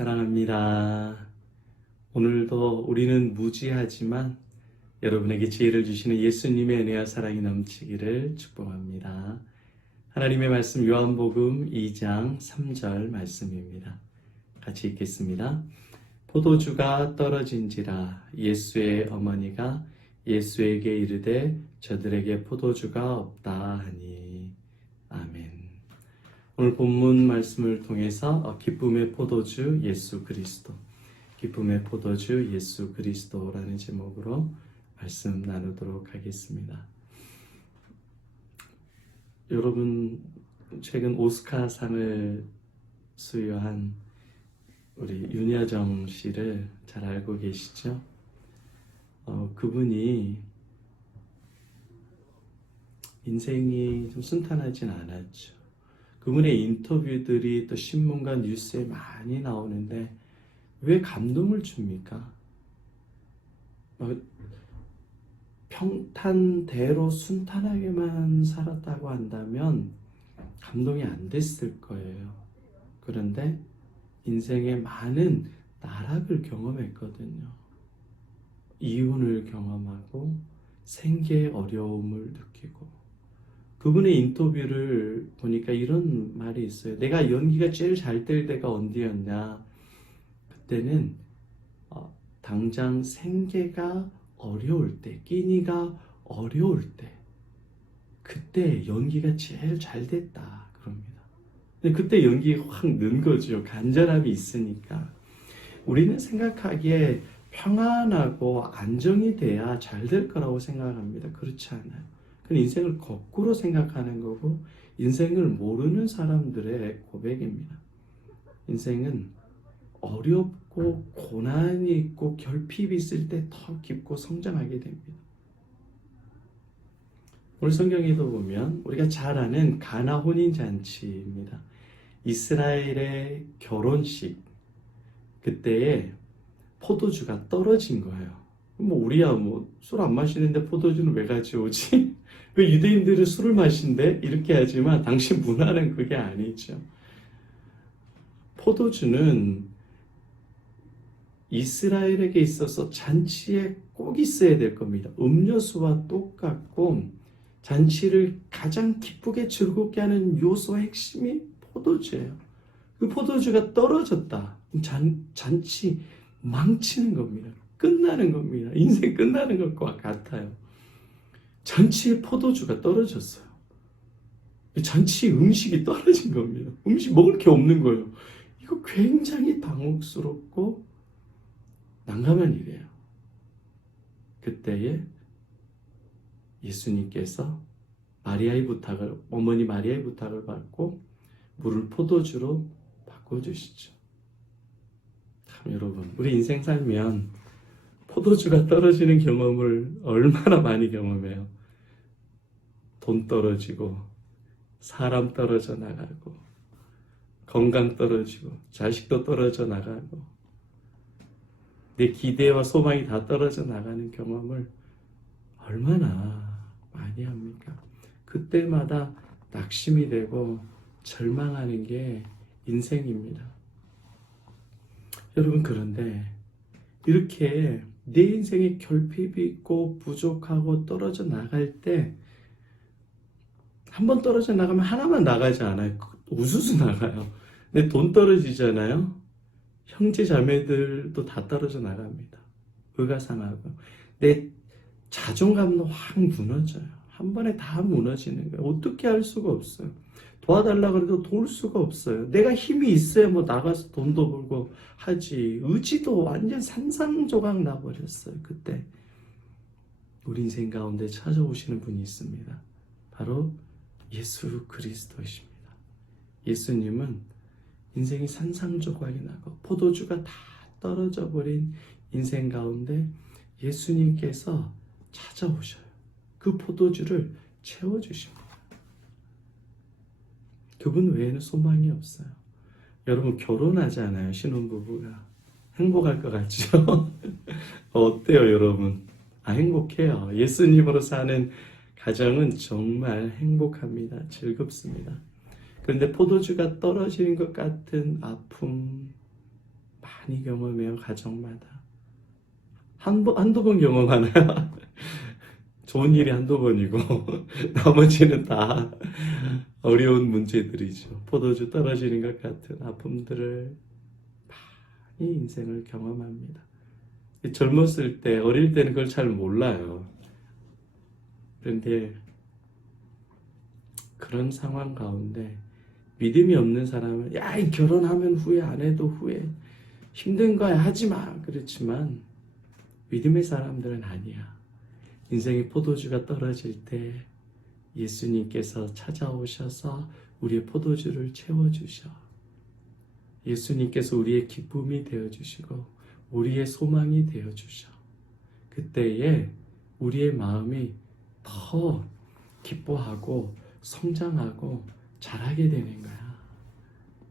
사랑합니다. 오늘도 우리는 무지하지만 여러분에게 지혜를 주시는 예수님의 은혜와 사랑이 넘치기를 축복합니다. 하나님의 말씀 요한복음 2장 3절 말씀입니다. 같이 읽겠습니다. 포도주가 떨어진지라 예수의 어머니가 예수에게 이르되 저들에게 포도주가 없다 하니. 아멘. 오늘 본문 말씀을 통해서 기쁨의 포도주 예수 그리스도, 기쁨의 포도주 예수 그리스도라는 제목으로 말씀 나누도록 하겠습니다. 여러분, 최근 오스카상을 수여한 우리 윤여정 씨를 잘 알고 계시죠? 그분이 인생이 좀 순탄하진 않았죠. 그분의 인터뷰들이 또 신문과 뉴스에 많이 나오는데 왜 감동을 줍니까? 평탄대로 순탄하게만 살았다고 한다면 감동이 안 됐을 거예요. 그런데 인생에 많은 나락을 경험했거든요. 이혼을 경험하고 생계의 어려움을 느끼고, 그분의 인터뷰를 보니까 이런 말이 있어요. 내가 연기가 제일 잘 될 때가 언제였냐? 그때는 당장 생계가 어려울 때, 끼니가 어려울 때, 그때 연기가 제일 잘 됐다 그럽니다. 근데 그때 연기가 확 는 거죠. 간절함이 있으니까. 우리는 생각하기에 평안하고 안정이 돼야 잘 될 거라고 생각합니다. 그렇지 않아요. 그건 인생을 거꾸로 생각하는 거고, 인생을 모르는 사람들의 고백입니다. 인생은 어렵고 고난이 있고 결핍이 있을 때 더 깊고 성장하게 됩니다. 오늘 성경에도 보면 우리가 잘 아는 가나 혼인잔치입니다. 이스라엘의 결혼식, 그때에 포도주가 떨어진 거예요. 우리야 술 안 마시는데 포도주는 왜 가져오지? 왜 유대인들은 술을 마신대? 이렇게 하지만 당신 문화는 그게 아니죠. 포도주는 이스라엘에게 있어서 잔치에 꼭 있어야 될 겁니다. 음료수와 똑같고 잔치를 가장 기쁘게 즐겁게 하는 요소의 핵심이 포도주예요. 그 포도주가 떨어졌다. 잔치 망치는 겁니다. 끝나는 겁니다. 인생 끝나는 것과 같아요. 잔치에 포도주가 떨어졌어요. 잔치 음식이 떨어진 겁니다. 음식 먹을 게 없는 거예요. 이거 굉장히 당혹스럽고 난감한 일이에요. 그때에 예수님께서 어머니 마리아의 부탁을 받고 물을 포도주로 바꿔주시죠. 참 여러분, 우리 인생 살면 포도주가 떨어지는 경험을 얼마나 많이 경험해요. 돈 떨어지고, 사람 떨어져 나가고, 건강 떨어지고, 자식도 떨어져 나가고, 내 기대와 소망이 다 떨어져 나가는 경험을 얼마나 많이 합니까? 그때마다 낙심이 되고 절망하는 게 인생입니다. 여러분, 그런데 이렇게 내 인생에 결핍이 있고 부족하고 떨어져 나갈 때, 한 번 떨어져 나가면 하나만 나가지 않아요. 우수수 나가요. 내 돈 떨어지잖아요. 형제 자매들도 다 떨어져 나갑니다. 의가 상하고 내 자존감도 확 무너져요. 한 번에 다 무너지는 거예요. 어떻게 할 수가 없어요. 도와달라고 해도 도울 수가 없어요. 내가 힘이 있어야 나가서 돈도 벌고 하지. 의지도 완전 산산조각 나버렸어요. 그때 우리 인생 가운데 찾아오시는 분이 있습니다. 바로 예수 그리스도이십니다. 예수님은 인생이 산산조각이 나고 포도주가 다 떨어져 버린 인생 가운데 예수님께서 찾아오셔요. 그 포도주를 채워주십니다. 그분 외에는 소망이 없어요. 여러분, 결혼하잖아요. 신혼부부가 행복할 것 같죠? 어때요 여러분? 행복해요. 예수님으로 사는 가정은 정말 행복합니다. 즐겁습니다. 그런데 포도주가 떨어지는 것 같은 아픔, 많이 경험해요. 가정마다. 한두 번 경험하나요? 좋은 일이 한두 번이고 나머지는 다 어려운 문제들이죠. 포도주 떨어지는 것 같은 아픔들을 많이 인생을 경험합니다. 젊었을 때, 어릴 때는 그걸 잘 몰라요. 그런데 그런 상황 가운데 믿음이 없는 사람은 야, 이 결혼하면 후회 안 해도 후회. 힘든 거야 하지 마. 그렇지만 믿음의 사람들은 아니야. 인생의 포도주가 떨어질 때 예수님께서 찾아오셔서 우리의 포도주를 채워주셔. 예수님께서 우리의 기쁨이 되어주시고 우리의 소망이 되어주셔. 그때에 우리의 마음이 더 기뻐하고 성장하고 자라게 되는 거야.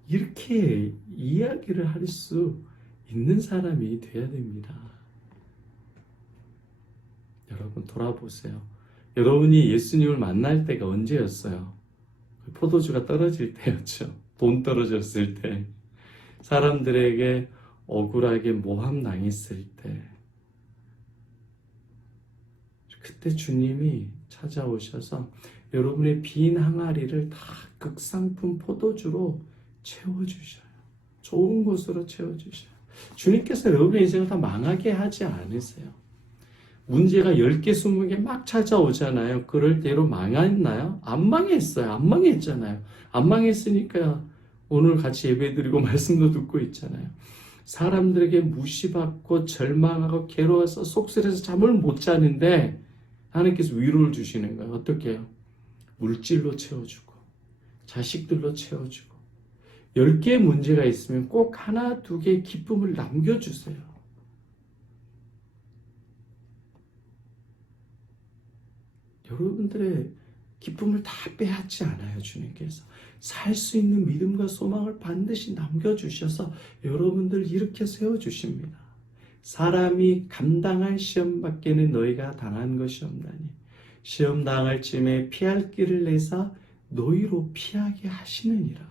이렇게 이야기를 할 수 있는 사람이 되어야 됩니다. 여러분 돌아보세요. 여러분이 예수님을 만날 때가 언제였어요? 포도주가 떨어질 때였죠. 돈 떨어졌을 때. 사람들에게 억울하게 모함당했을 때. 그때 주님이 찾아오셔서 여러분의 빈 항아리를 다 극상품 포도주로 채워주셔요. 좋은 곳으로 채워주셔요. 주님께서 여러분의 인생을 다 망하게 하지 않으세요. 문제가 10개, 20개 막 찾아오잖아요. 그럴 대로 망했나요? 안 망했어요. 안 망했잖아요. 안 망했으니까 오늘 같이 예배드리고 말씀도 듣고 있잖아요. 사람들에게 무시받고 절망하고 괴로워서 속쓰려서 잠을 못 자는데 하나님께서 위로를 주시는 거예요. 어떻게 해요? 물질로 채워주고 자식들로 채워주고 10개의 문제가 있으면 꼭 하나, 두 개의 기쁨을 남겨주세요. 여러분들의 기쁨을 다 빼앗지 않아요. 주님께서 살 수 있는 믿음과 소망을 반드시 남겨주셔서 여러분들 이렇게 세워주십니다. 사람이 감당할 시험 밖에는 너희가 당한 것이 없나니 시험 당할 쯤에 피할 길을 내사 너희로 피하게 하시느니라.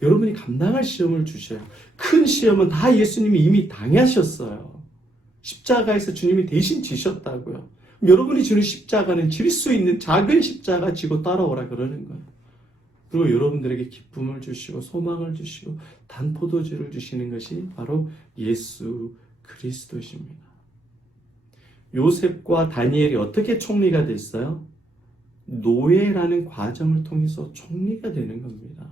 여러분이 감당할 시험을 주셔요. 큰 시험은 다 예수님이 이미 당하셨어요. 십자가에서 주님이 대신 지셨다고요. 여러분이 지는 십자가는 질 수 있는 작은 십자가 지고 따라오라 그러는 거예요. 그리고 여러분들에게 기쁨을 주시고 소망을 주시고 단 포도주를 주시는 것이 바로 예수 그리스도십니다. 요셉과 다니엘이 어떻게 총리가 됐어요? 노예라는 과정을 통해서 총리가 되는 겁니다.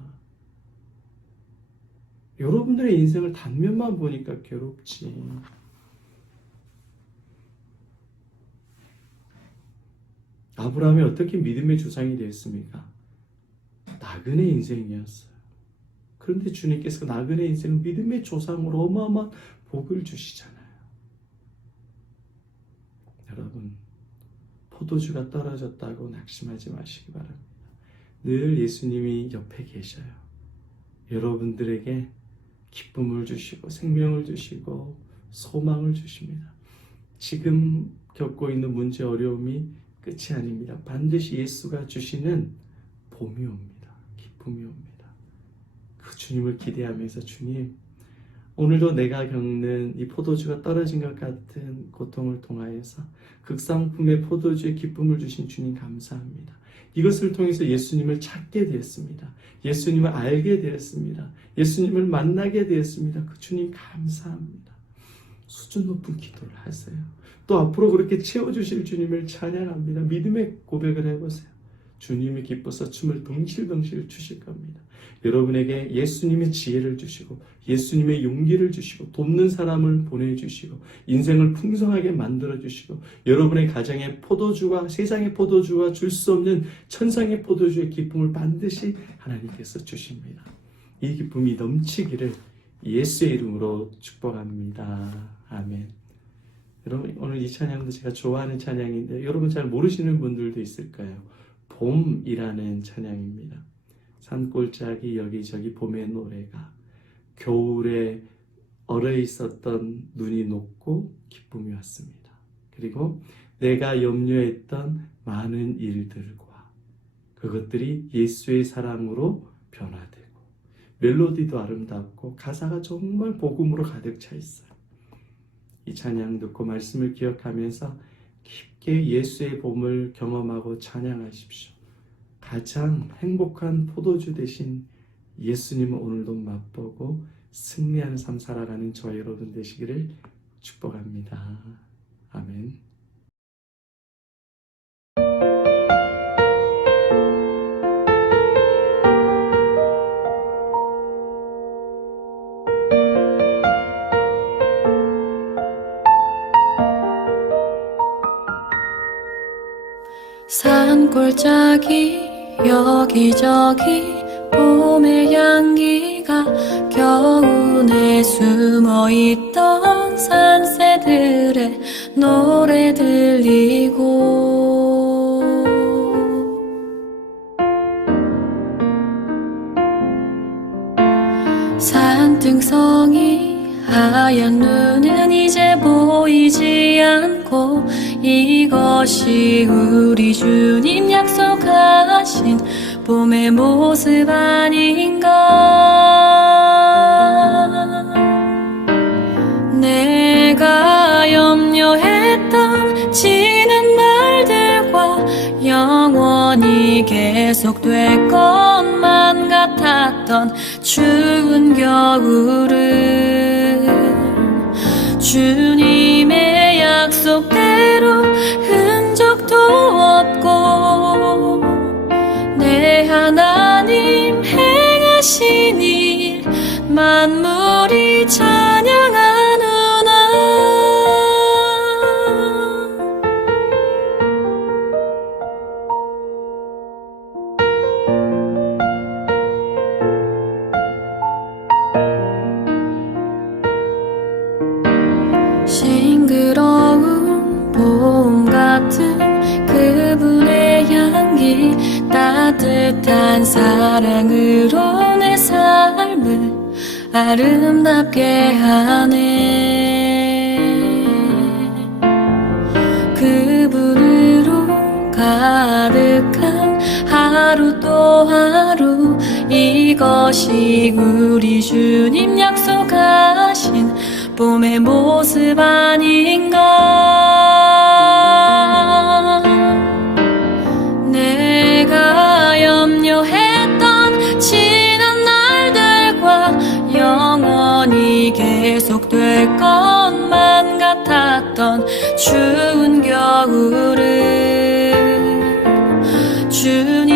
여러분들의 인생을 단면만 보니까 괴롭지. 아브라함이 어떻게 믿음의 조상이 되었습니까? 나그네 인생이었어요. 그런데 주님께서 나그네 인생을 믿음의 조상으로 어마어마한 복을 주시잖아요. 여러분, 포도주가 떨어졌다고 낙심하지 마시기 바랍니다. 늘 예수님이 옆에 계셔요. 여러분들에게 기쁨을 주시고 생명을 주시고 소망을 주십니다. 지금 겪고 있는 문제 어려움이 끝이 아닙니다. 반드시 예수가 주시는 봄이 옵니다. 기쁨이 옵니다. 그 주님을 기대하면서 주님, 오늘도 내가 겪는 이 포도주가 떨어진 것 같은 고통을 통하여서 극상품의 포도주의 기쁨을 주신 주님 감사합니다. 이것을 통해서 예수님을 찾게 되었습니다. 예수님을 알게 되었습니다. 예수님을 만나게 되었습니다. 그 주님 감사합니다. 수준 높은 기도를 하세요. 또 앞으로 그렇게 채워주실 주님을 찬양합니다. 믿음의 고백을 해보세요. 주님이 기뻐서 춤을 덩실덩실 추실 겁니다. 여러분에게 예수님의 지혜를 주시고 예수님의 용기를 주시고 돕는 사람을 보내주시고 인생을 풍성하게 만들어주시고 여러분의 가정에 포도주가 세상의 포도주가 줄 수 없는 천상의 포도주의 기쁨을 반드시 하나님께서 주십니다. 이 기쁨이 넘치기를 예수의 이름으로 축복합니다. 아멘. 여러분 오늘 이 찬양도 제가 좋아하는 찬양인데 여러분 잘 모르시는 분들도 있을 거예요. 봄이라는 찬양입니다. 산골짜기 여기저기 봄의 노래가 겨울에 얼어 있었던 눈이 녹고 기쁨이 왔습니다. 그리고 내가 염려했던 많은 일들과 그것들이 예수의 사랑으로 변화되고 멜로디도 아름답고 가사가 정말 복음으로 가득 차 있어요. 이 찬양 듣고 말씀을 기억하면서 깊게 예수의 봄을 경험하고 찬양하십시오. 가장 행복한 포도주 되신 예수님을 오늘도 맛보고 승리하는 삶 살아가는 저와 여러분 되시기를 축복합니다. 아멘. 산골짜기 여기저기 봄의 향기가 겨우내 숨어있던 산새들의 노래 들리고 산등성이 하얀 눈은 이제 보이지 않고 이것이 우리 주님 약속하신 봄의 모습 아닌가. 내가 염려했던 지난 날들과 영원히 계속될 것만 같았던 추운 겨울은 주님의 약속대로 흔적도 없고 내 하나님 행하신 일 만물이 찬양하누나. 싱그러운 봄 같은 그분의 향기 따뜻한 사랑으로 내 삶을 아름답게 하네. 그분으로 가득한 하루 또 하루 이것이 우리 주님 약속하신 봄의 모습 아닌가. 내가 염려했던 지난 날들과 영원히 계속될 것만 같았던 추운 겨울은 주님